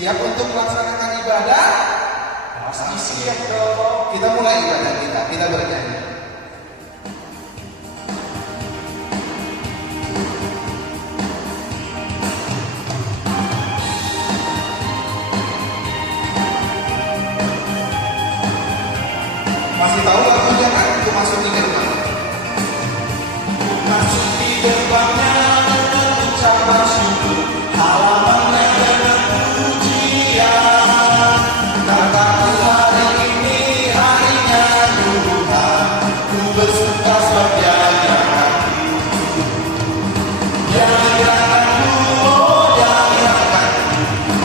Siap untuk melaksanakan ibadah? Pasti siap dong. Kita mulai ibadah kita bernyanyi. Masih tahu lagunya kan? Untuk masuk di gerbang. Masuk di gerbangnya dengan ucapan syukur, halamannya dengan pujian. Kataku hari ini harinya Tuhan, ku bersuka sebab Dia gerakanku. Dia gerakanku, oh Dia gerakanku,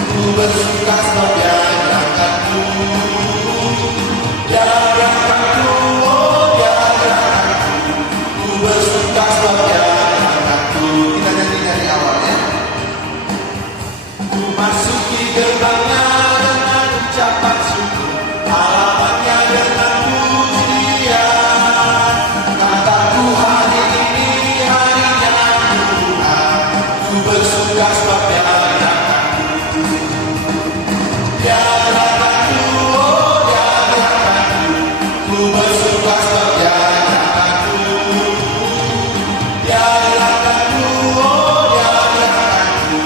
ku bersuka sebab Dia gerakanku. Dia gerakanku, oh Dia gerakanku, ku bersuka sebab Dia gerakanku. Kita nyanyi dari awal ya. Ku masuki gerbangnya dengan ucapan syukur, halamannya dengan pujian. Kataku hari ini harinya Tuhan, ku bersuka sebab Dia gerakanku. Dia gerakanku, oh Dia gerakanku, ku bersuka sebab Dia gerakanku. Dia gerakanku, oh Dia gerakanku,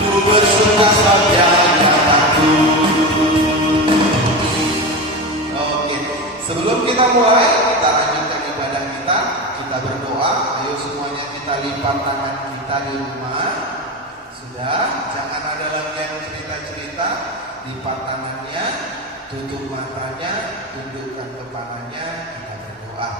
ku bersuka sebab Dia gerakanku. Oke, sebelum kita mulai, kita lanjutkan ibadah kita berdoa. Ayo semuanya kita lipat tangan kita di rumah. Sudah, jangan ada lagi yang cerita-cerita. Lipat tangannya, tutup matanya, tundukkan kepalanya, kita berdoa.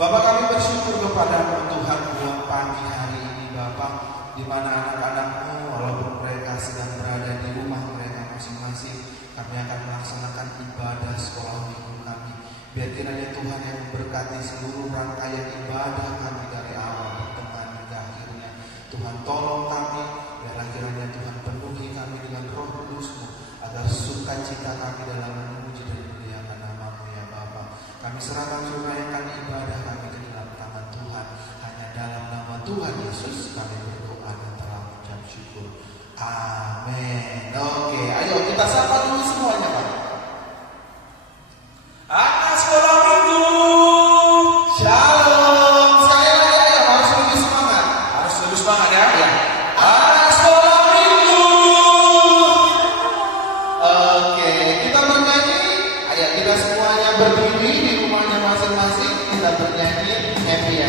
Bapak, kami bersyukur kepadamu Tuhan buat pagi hari ini Bapak, di mana anak-anakmu walaupun mereka sedang berada di rumah mereka masing-masing, kami akan melaksanakan ibadah sekolah minggu kami. Biar kiranya Tuhan yang memberkati seluruh rangkaian ibadah kami dari awal pertengahan hingga akhirnya. Tuhan tolong kami, biarlah kiranya Tuhan penuhi kami dengan roh kudus-Mu, agar sukacita kami dalam memuji dan memuliakan nama-Mu ya Bapa. Kami serahkan suraikan ibadah kami ke dalam tangan Tuhan. Hanya dalam nama Tuhan Yesus kami berdoa dan telah mengucap syukur. Amin. Oke, ayo kita sapa dulu semuanya Pak. Anak sekolah minggu, Shalom. Sekali lagi ayo harus lebih semangat. harus lebih semangat ya. Ya. Anak sekolah minggu. Oke, kita bernyanyi. Ayo kita semuanya berdiri di rumahnya masing-masing. Kita bernyanyi happy ya.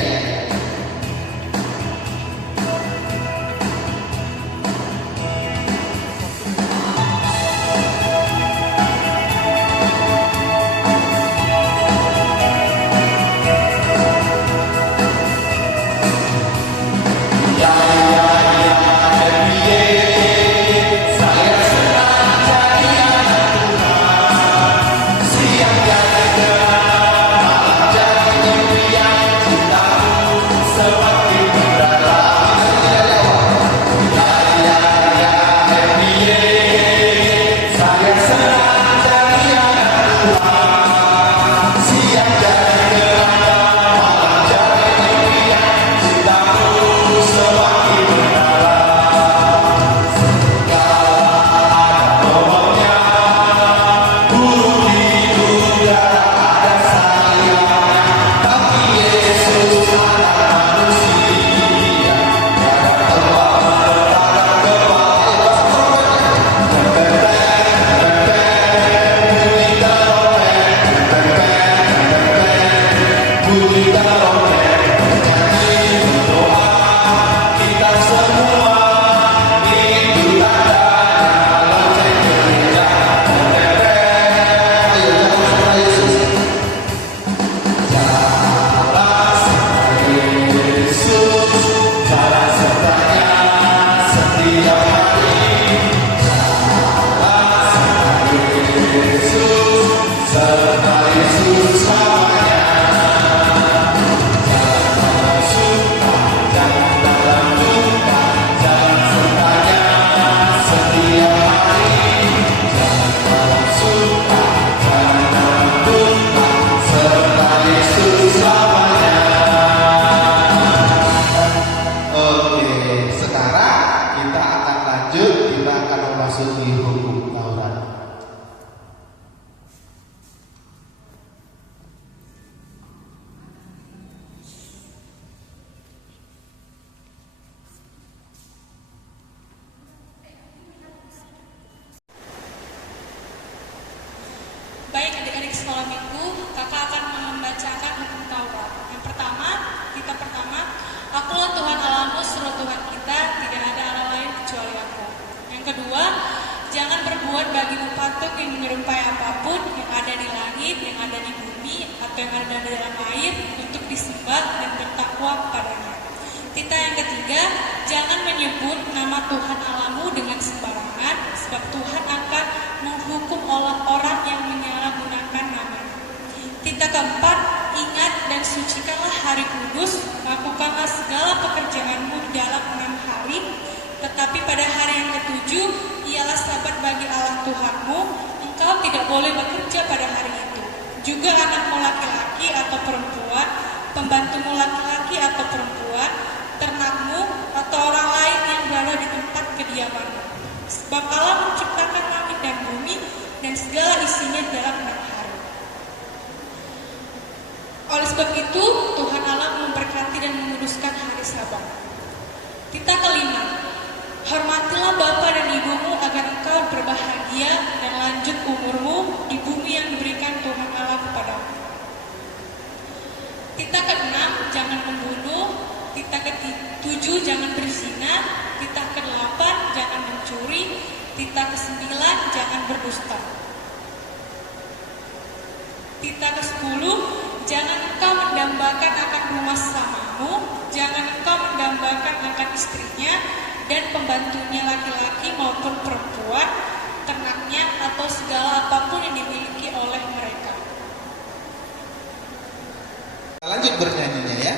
patung yang menyerupai apapun yang ada di langit, yang ada di bumi, atau yang ada di dalam air untuk disembah dan bertakwa kepadanya. Titah yang ketiga, jangan menyebut nama Tuhan Allahmu dengan sembarangan, sebab Tuhan akan menghukum orang yang menyalahgunakan namanya. Titah keempat, ingat dan sucikanlah hari kudus, lakukanlah segala pekerjaanmu di dalam 6 hari, tetapi pada hari yang ketujuh ialah Sabat bagi Allah Tuhanmu, engkau tidak boleh bekerja pada hari itu. Juga anakmu laki-laki atau perempuan, pembantumu laki-laki atau perempuan, ternakmu atau orang lain yang berada di tempat kediamanmu. Sebab Allah menciptakan langit dan bumi dan segala isinya dalam 6 hari. Oleh sebab itu, Tuhan Allah memberkati dan menguduskan hari Sabat. Titah kelima, hormatilah bapa dan ibumu agar engkau berbahagia dan lanjut umurmu di bumi yang diberikan Tuhan Allah kepadamu. Titah keenam, jangan membunuh. Titah ke-7, jangan berzina. Titah ke-8, jangan mencuri. Titah ke-9, jangan berdusta. Titah ke-10, jangan engkau mendambakan akan rumah sesamamu. Jangan engkau mendambakan akan istrinya dan pembantunya laki-laki maupun perempuan, ternaknya atau segala apapun yang dimiliki oleh mereka. Lanjut bernyanyinya ya.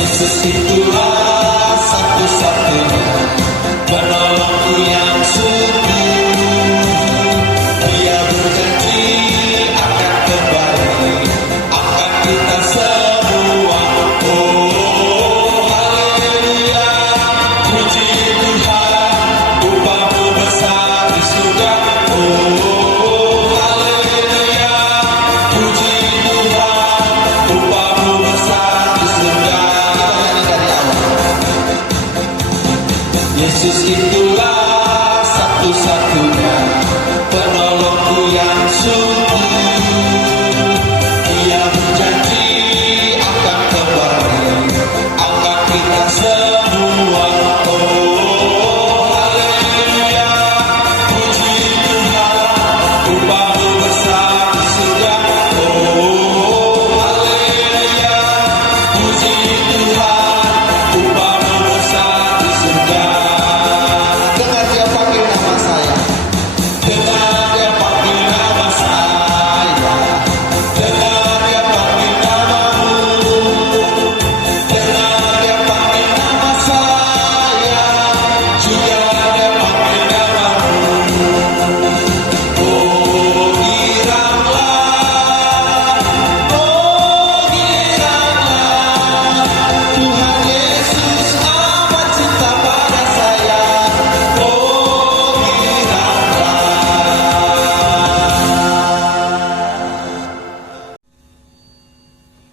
Yesus itulah satu-satunya penolongku yang sungguh. Dia berjanji akan kembali, akan kita semua. Oh haleluya, puji Tuhan, upahmu besar di surga. Oh haleluya, puji Tuhan, upahmu besar di surga. Yesus itulah satu-satunya penolongku yang sungguh. Dia berjanji akan kembali, akan kita semua. Oh haleluya, puji Tuhan, upahmu besar di surga. Oh haleluya, puji Tuhan, upahmu besar di surga. Dengar dia panggil nama saya. Dengar dia panggil nama saya, dengar dia panggil namamu, dengar dia panggil nama saya, juga dia panggil namamu. Oh giranglah, Tuhan Yesus amat cinta pada saya. Oh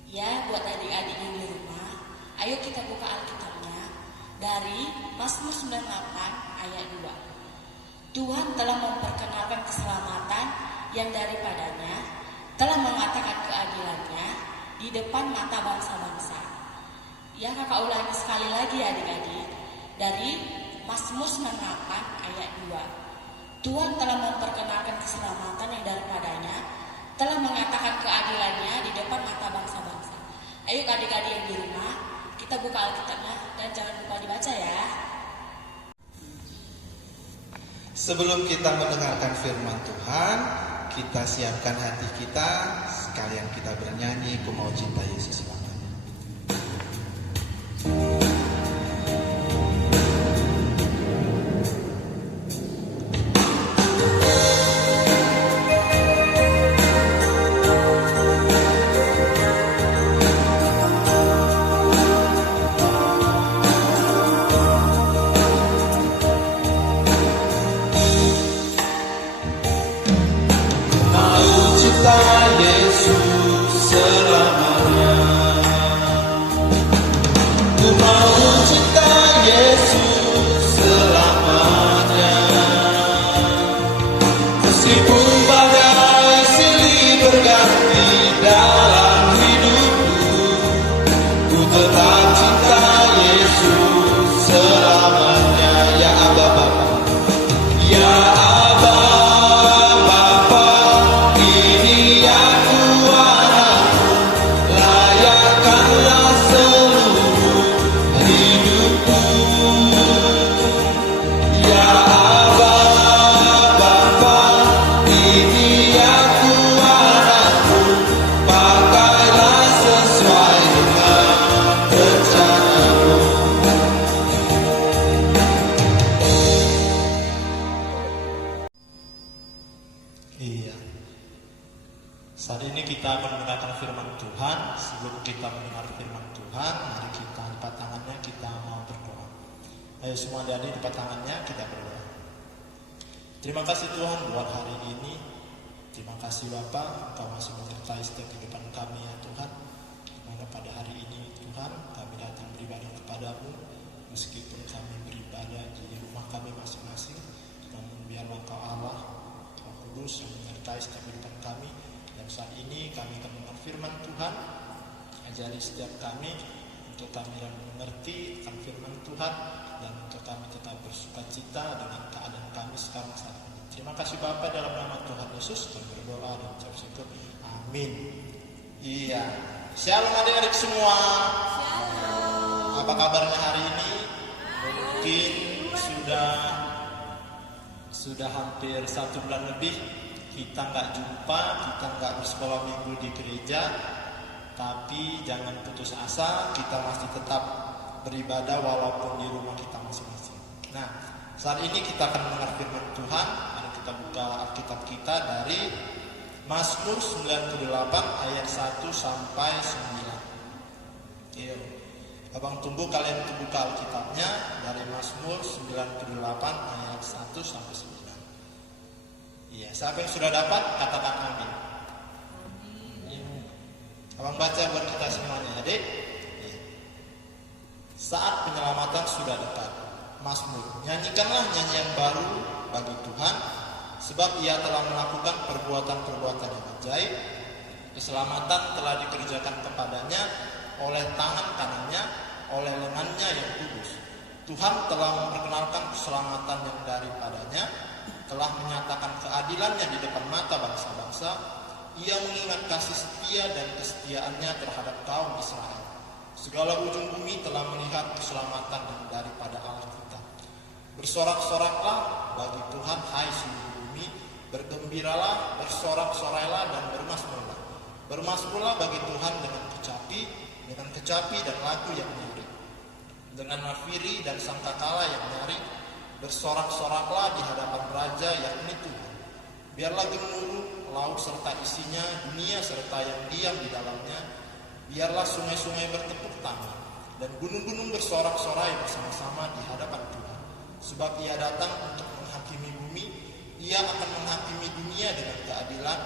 Ya, buat adik-adik yang di rumah, ayo kita buka Alkitabnya dari Mazmur 98 ayat 2. Tuhan telah memperkenalkan keselamatan yang daripadanya, telah mengatakan keadilannya di depan mata bangsa-bangsa. Ya, kakak ulangi sekali lagi adik-adik dari Mazmur 98 ayat 2. Tuhan telah memperkenalkan keselamatan yang daripadanya, telah mengatakan keadilannya di depan mata bangsa-bangsa. Ayo adik-adik yang di rumah, kita buka Alkitabnya dan jangan lupa dibaca ya. Sebelum kita mendengarkan firman Tuhan, kita siapkan hati kita, sekalian kita bernyanyi Ku Mau Cinta Yesus selamanya. Mau cinta Yesus selamanya. Ku mau cinta Yesus selamanya. Meskipun Ku tetap cinta Yesus selamanya. Ya Aba Bapa, ya Aba Bapa, ini aku anakmu, layakkanlah seluruh hidupku. Ya Aba Bapa, ini aku anakmu, pakailah sesuai dengan rencanamu. Iya. Saat ini kita akan mendengarkan firman Tuhan. Sebelum kita mendengar firman Tuhan, mari kita lipat tangannya, kita mau berdoa. Ayo semua adik-adik lipat tangannya, kita berdoa. Terima kasih Tuhan buat hari ini. Terima kasih Bapa, Engkau masih menyertai setiap kehidupan kami ya Tuhan. Dimana pada hari ini Tuhan, kami datang beribadah kepadamu. Meskipun kami beribadah di rumah kami masing-masing, namun biarlah Engkau Allah, Roh Kudus yang menyertai setiap kehidupan kami. Dan saat ini kami akan mendengar firman Tuhan. Ajari setiap kami untuk kami dalam mengerti akan firman Tuhan, dan untuk kami tetap bersuka cita dengan keadaan kami sekarang saat ini. Terima kasih Bapa, dalam nama Tuhan Yesus kami berdoa dan ucap syukur. Amin. Iya. Shalom adik-adik semua. Apa kabarnya hari ini? Mungkin sudah hampir 1 bulan lebih kita nggak jumpa, kita nggak bersekolah minggu di gereja. Tapi jangan putus asa, kita masih tetap beribadah walaupun di rumah kita masing-masing. Nah, saat ini kita akan mendengar firman Tuhan. Mari kita buka Alkitab kita dari Mazmur 98 ayat 1 sampai 9. Iya. Abang tunggu kalian buka Alkitabnya dari Mazmur 98 ayat 1 sampai 9. Iya, siapa yang sudah dapat katakan amin. Abang baca buat kita semuanya, adik. Saat penyelamatan sudah dekat, Mazmur, nyanyikanlah nyanyian baru bagi Tuhan, sebab Ia telah melakukan perbuatan-perbuatan yang ajaib. Keselamatan telah dikerjakan kepadanya oleh tangan kanannya, oleh lengannya yang kudus. Tuhan telah memperkenalkan keselamatan yang daripadanya, telah menyatakan keadilannya di depan mata bangsa-bangsa. Ia mengingat kasih setia dan kesetiaannya terhadap kaum Israel. Segala ujung bumi telah melihat keselamatan yang daripada Allah kita. Bersorak-soraklah bagi Tuhan, hai seluruh bumi. Bergembiralah, bersorak-sorailah dan bermasmurlah. Bermasmurlah bagi Tuhan dengan kecapi dan lagu yang nyaring, dengan nafiri dan sangkakala yang nyaring. Bersorak-soraklah di hadapan Raja, yakni Tuhan. Biarlah gemuruh laut serta isinya, dunia serta yang diam di dalamnya. Biarlah sungai-sungai bertepuk tangan dan gunung-gunung bersorak-sorai bersama-sama di hadapan Tuhan. Sebab Ia datang untuk menghakimi bumi. Ia akan menghakimi dunia dengan keadilan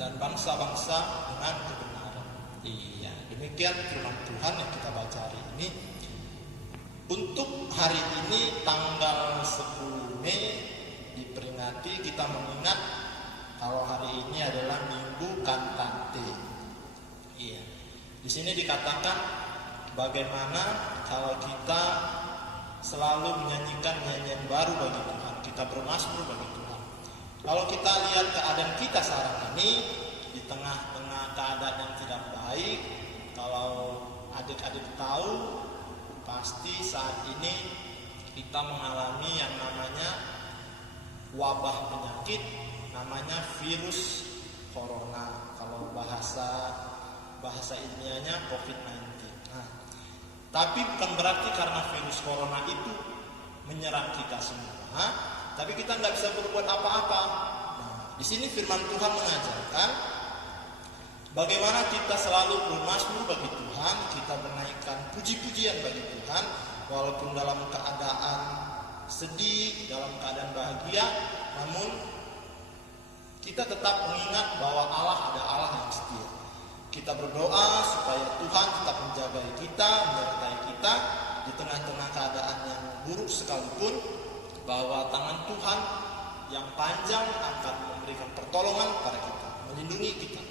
dan bangsa-bangsa dengan kebenaran. Iya, demikian firman Tuhan yang kita baca hari ini. Untuk hari ini tanggal 10 Mei diperingati, kita mengingat kalau hari ini adalah Minggu Kantante. Iya. Di sini dikatakan bagaimana kalau kita selalu menyanyikan nyanyian baru bagi Tuhan, kita bermazmur bagi Tuhan. Kalau kita lihat keadaan kita saat ini di tengah-tengah keadaan yang tidak baik, kalau adik-adik tahu, pasti saat ini kita mengalami yang namanya wabah penyakit, namanya virus corona. Kalau bahasa ilmiahnya COVID-19. Nah, tapi bukan berarti karena virus corona itu menyerang kita semua, tapi kita nggak bisa berbuat apa-apa. Nah, di sini firman Tuhan mengajarkan bagaimana kita selalu bermazmur bagi Tuhan, kita menaikkan puji-pujian bagi Tuhan, walaupun dalam keadaan sedih, dalam keadaan bahagia, namun kita tetap mengingat bahwa Allah ada Allah yang setia. Kita berdoa supaya Tuhan tetap menjaga kita, menyertai kita di tengah-tengah keadaan yang buruk sekalipun, bahwa tangan Tuhan yang panjang akan memberikan pertolongan kepada kita, melindungi kita.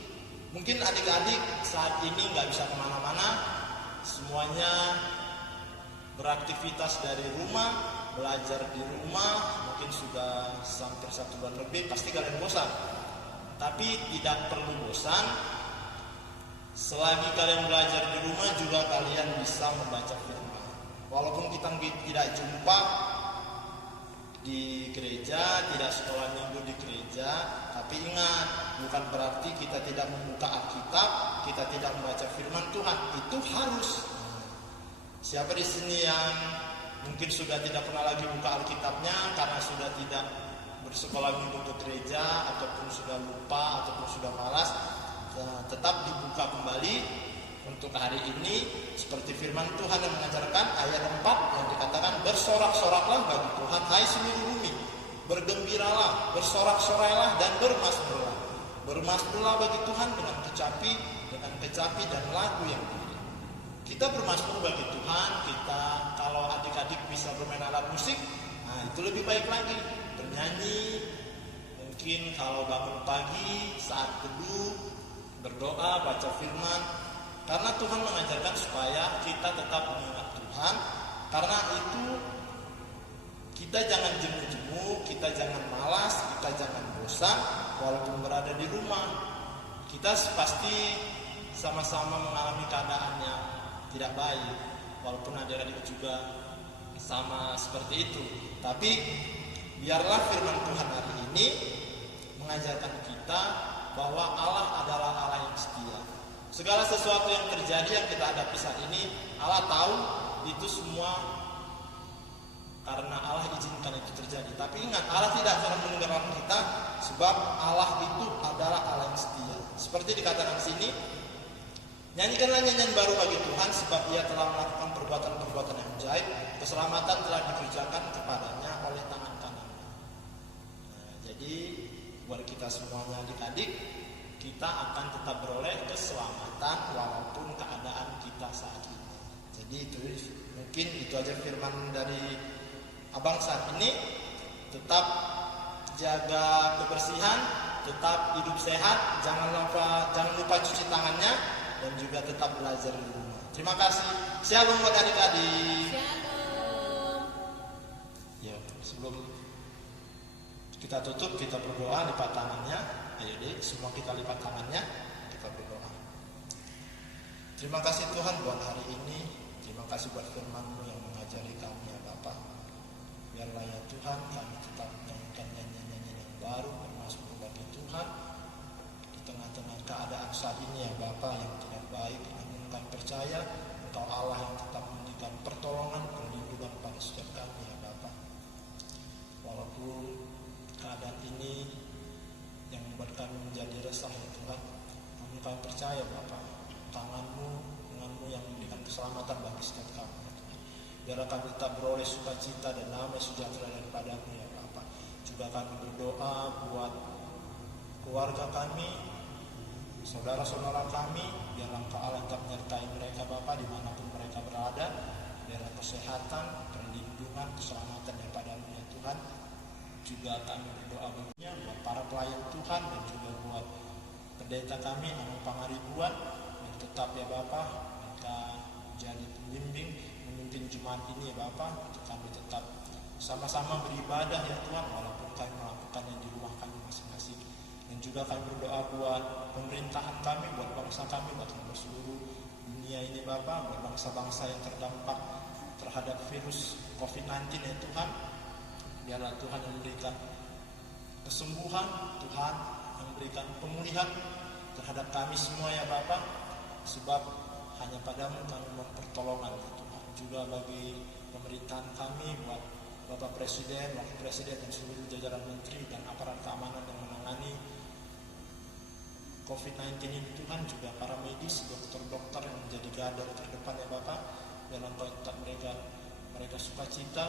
Mungkin adik-adik saat ini nggak bisa kemana-mana, semuanya beraktivitas dari rumah, belajar di rumah, mungkin sudah hampir 1 bulan lebih, pasti kalian bosan. Tapi tidak perlu bosan, selagi kalian belajar di rumah juga kalian bisa membaca firman. Walaupun kita tidak jumpa di gereja, tidak sekolah minggu di gereja, tapi ingat, bukan berarti kita tidak membuka Alkitab, kita tidak membaca firman Tuhan. Itu harus. Siapa di sini yang mungkin sudah tidak pernah lagi buka Alkitabnya karena sudah tidak bersekolah minggu ke gereja, ataupun sudah lupa, ataupun sudah malas, tetap dibuka kembali untuk hari ini. Seperti firman Tuhan yang mengajarkan ayat 4 yang dikatakan, bersorak-soraklah bagi Tuhan hai seluruh bumi, bergembiralah, bersorak-sorailah dan bermasmurlah. Bermasmurlah bagi Tuhan dengan kecapi dan lagu yang indah. Kita bermasmur bagi Tuhan. Kita, kalau adik-adik bisa bermain alat musik, nah itu lebih baik lagi. Bernyanyi, mungkin kalau bangun pagi saat teduh, berdoa, baca firman. Karena Tuhan mengajarkan supaya kita tetap mengingat Tuhan. Karena itu kita jangan jemu-jemu, kita jangan malas, kita jangan bosan walaupun berada di rumah. Kita pasti sama-sama mengalami keadaan yang tidak baik, walaupun adik-adik juga sama seperti itu. Tapi biarlah firman Tuhan hari ini mengajarkan kita bahwa Allah adalah Allah yang setia. Segala sesuatu yang terjadi yang kita hadapi saat ini, Allah tahu itu semua karena Allah izinkan itu terjadi. Tapi ingat, Allah tidak akan meninggalkan kita, sebab Allah itu adalah Allah yang setia. Seperti dikatakan sini, nyanyikanlah nyanyian baru bagi Tuhan, sebab Ia telah melakukan perbuatan-perbuatan yang ajaib. Keselamatan telah dikerjakan kepadanya oleh tangan kanannya. Nah, jadi buat kita semuanya adik-adik, kita akan tetap beroleh keselamatan walaupun keadaan kita saat ini. Jadi itu mungkin itu aja firman dari abang saat ini. Tetap jaga kebersihan, tetap hidup sehat, jangan lupa cuci tangannya, dan juga tetap belajar di rumah. Terima kasih. Shalom buat adik-adik. Shalom. Ya, sebelum kita tutup, kita berdoa, lipat tangannya. Ayo deh, semua kita lipat tangannya, kita berdoa. Terima kasih Tuhan buat hari ini. Terima kasih buat firman-Mu yang mengajari kami ya Bapa. Biarlah ya Tuhan, kami tetap menyanyikan nyanyian-nyanyian yang baru, bermasmur bagi Tuhan. Di tengah-tengah keadaan saat ini ya Bapa yang tidak baik, namun kami percaya Engkau Allah yang tetap memberikan pertolongan, perlindungan pada setiap kami ya Bapa. Walaupun keadaan ini yang membuat kami menjadi resah ya Tuhan, namun kami percaya Bapa, tangan-Mu yang memberikan keselamatan bagi setiap kami ya Tuhan. Biarlah kami tetap beroleh sukacita dan damai sejahtera daripada-Mu ya Bapa. Juga kami berdoa buat keluarga kami, saudara-saudara kami, biarlah Engkau Allah tetap menyertai mereka Bapa dimanapun mereka berada. Biarlah kesehatan, perlindungan, keselamatan daripada-Mu ya Tuhan. Juga kami berdoa baginya buat para pelayan Tuhan dan juga buat pendeta kami Anung Pangaribuan, yang tetap ya Bapa mereka jadi pembimbing memimpin jemaat ini ya Bapa. Untuk kami tetap sama-sama beribadah ya Tuhan walaupun kami melakukannya di rumah kami masing-masing. Dan juga kami berdoa buat pemerintahan kami, buat bangsa kami, buat seluruh dunia ini Bapa, buat bangsa-bangsa yang terdampak terhadap virus COVID-19 ya Tuhan. Biarlah Tuhan yang memberikan kesembuhan, Tuhan yang memberikan pemulihan terhadap kami semua ya Bapa. Sebab hanya Padamu kami mohon pertolongan ya Tuhan. Juga bagi pemerintahan kami, buat Bapak Presiden, Wakil Presiden dan seluruh jajaran menteri dan aparat keamanan yang menangani COVID-19 ini Tuhan. Juga para medis, dokter-dokter yang menjadi garda terdepan ya Bapak. Biarlah Engkau tetap mereka sukacita,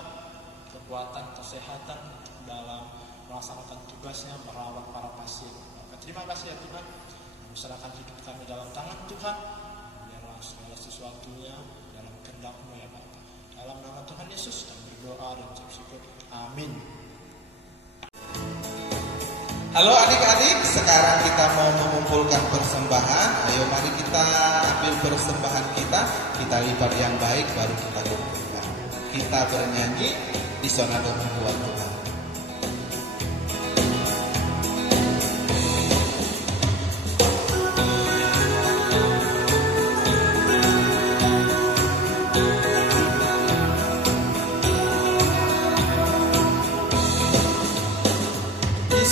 kekuatan, kesehatan dalam melaksanakan tugasnya merawat para pasien. Maka terima kasih ya Tuhan. Kami serahkan hidup kami dalam tangan Tuhan. Biarlah segala sesuatunya dalam kehendak-Mu ya Bapa. Dalam nama Tuhan Yesus kami berdoa dan ucap syukur. Amin. Halo adik-adik, sekarang kita mau mengumpulkan persembahan. Ayo mari kita ambil persembahan kita lipat yang baik baru kita kumpulkan. Kita bernyanyi di sonado buat Tuhan.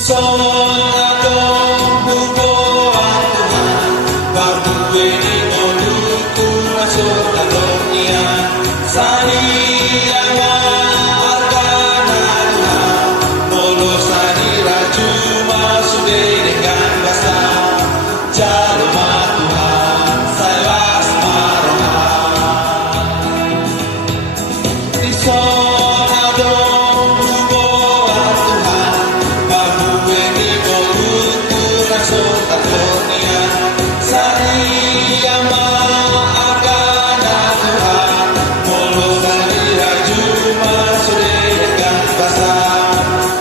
Sonado bubuan Tuhan, berdua di mulut masuk dunia. Saniaga argana Tuhan, molosani raju masuk dengan basa. Jalma Tuhan, salas marah. Di sonado bubuan Tuhan, berdua di mulut masuk dunia. Saniaga argana Tuhan, molosani raju masuk dengan basa.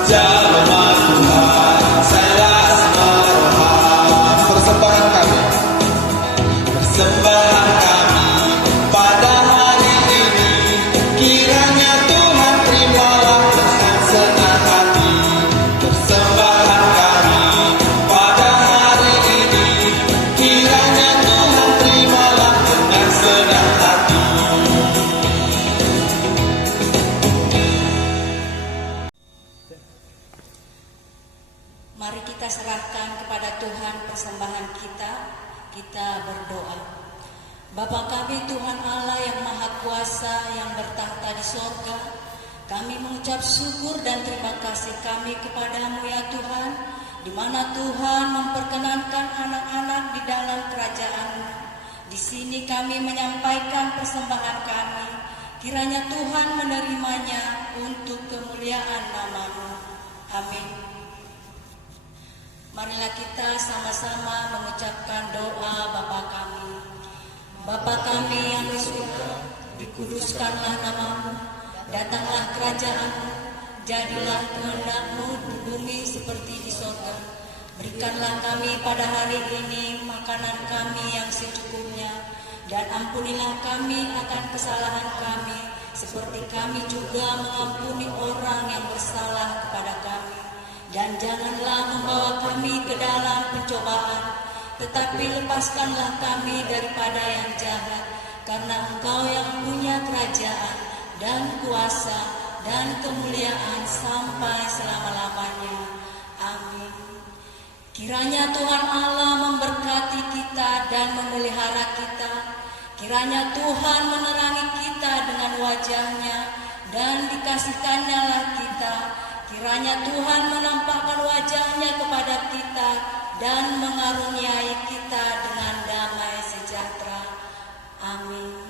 Jalma Tuhan, salas marah. Persembahan kami. Persembahan kami pada hari ini, kiranya Tuhan terimalah dengan senang hati. Persembahan kami pada hari ini, kiranya Tuhan terimalah dengan senang hati. Mari kita serahkan kepada Tuhan persembahan kita. Kita berdoa. Bapa kami Tuhan Allah yang Maha Kuasa yang bertahta di sorga, kami mengucap syukur dan terima kasih kami kepadamu ya Tuhan, di mana Tuhan memperkenankan anak-anak di dalam kerajaan-Mu. Di sini kami menyampaikan persembahan kami, kiranya Tuhan menerimanya untuk kemuliaan nama-Mu. Amin. Marilah kita sama-sama mengucapkan doa Bapa kami. Bapa kami yang di surga, dikuduskanlah nama-Mu, datanglah kerajaan-Mu, jadilah kehendak-Mu di bumi seperti di sorga. Berikanlah kami pada hari ini makanan kami yang secukupnya, dan ampunilah kami akan kesalahan kami, seperti kami juga mengampuni orang yang bersalah kepada kami. Dan janganlah membawa kami ke dalam pencobaan, tetapi lepaskanlah kami daripada yang jahat, karena Engkau yang punya kerajaan dan kuasa dan kemuliaan sampai selama-lamanya. Amin. Kiranya Tuhan Allah memberkati kita dan memelihara kita. Kiranya Tuhan menerangi kita dengan wajah-Nya dan dikasihkan-Nya lah kita. Kiranya Tuhan menampakkan wajah-Nya kepada kita dan mengaruniai kita dengan damai sejahtera. Amin.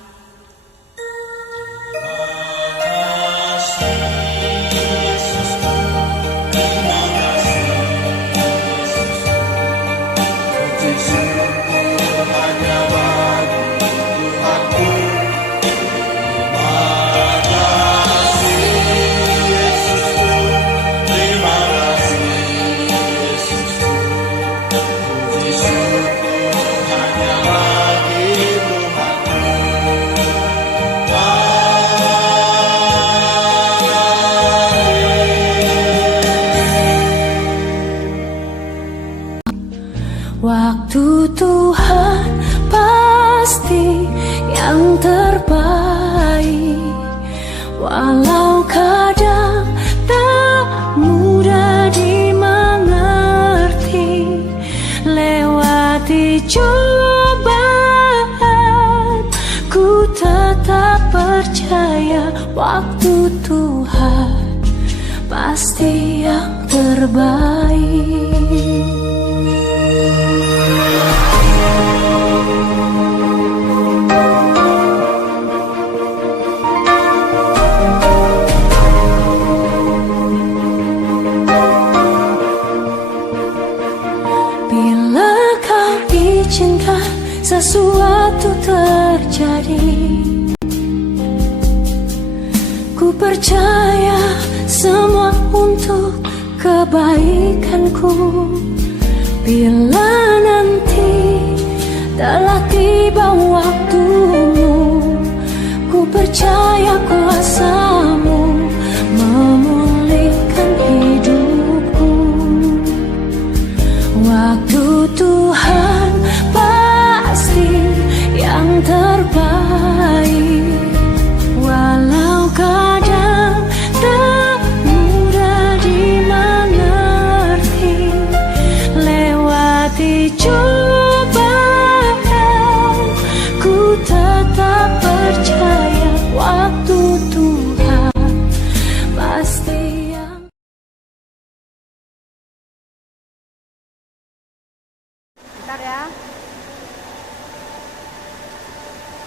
Waktu Tuhan pasti yang terbaik, walau kadang tak mudah dimengerti. Lewati cobaan, ku tetap percaya waktu Tuhan pasti yang terbaik. Bila kau izinkan sesuatu terjadi, ku percaya semua untuk kebaikanku. Bila nanti telah tiba waktumu, ku percaya kuasamu memulihkan hidupku. Waktu Tuhan pasti yang terbaik, walau kadang tak mudah dimengerti. Lewati cobaan, ku tetap percaya waktu Tuhan pasti yang. Bentar ya.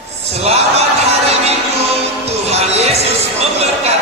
Selamat hari Minggu, Tuhan Yesus memberkati.